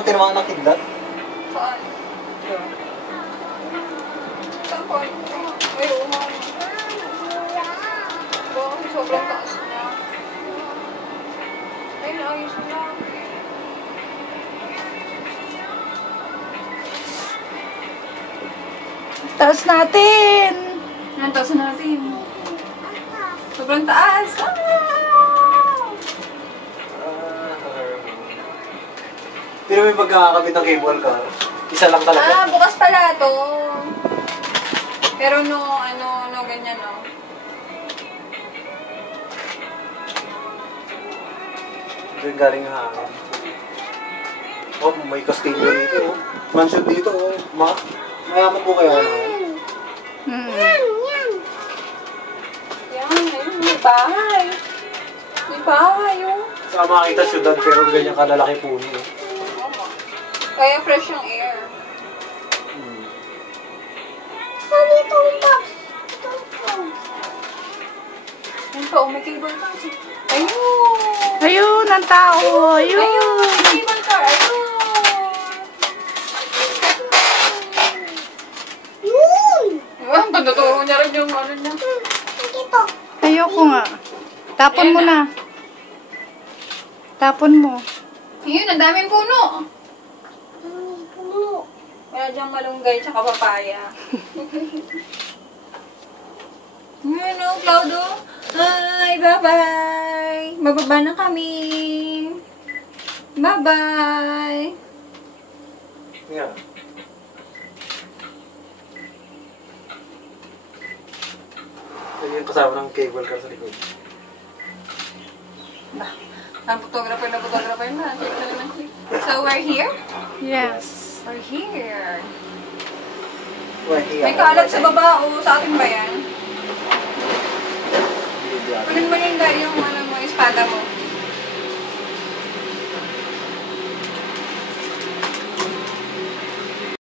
nung tinamaan ng kidlat? Saan? Yeah. Saan po? Ay, umang. Bakit sobrang taas niya? Ay, naayos mo lang. Taas natin! Ang taas natin. Sobrang taas. Hindi naman yung pagkakakabit ng cable car. Isa lang talaga. Bukas pala to. Pero no ganyan, no. Diyan galing ang hangin. Oh, may kastilyo dito, oh. Mansion dito, oh. Mayaman po kaya, no? Yan, ayun, may bahay. May bahay, oh. Saka makakita syudad pero ganyan kalalaki puno, eh. Kaya fresh yung air. Sabi itong box. Ayun pa, may cable car. Ayun! Ayun, ang tao. Ayun. Ayun! May cable car. Ayun! Ayun! Pagkaturo niya rin yung ano niya. Ito. Ayoko nga. Tapon mo na. Tapon mo. Ayun, ang daming puno. Wala diyang malunggay tsaka papaya. Ayun o, Claudio. Hi, bye-bye. Bababa na kami. Bye-bye. Yeah. Ayun yung kasama ng cable car sa likod. Ang photographer na. So, we're here? Yes. We're here. Well, May kalat sa baba o sa atin ba yan? Kunin mo yung espada mo.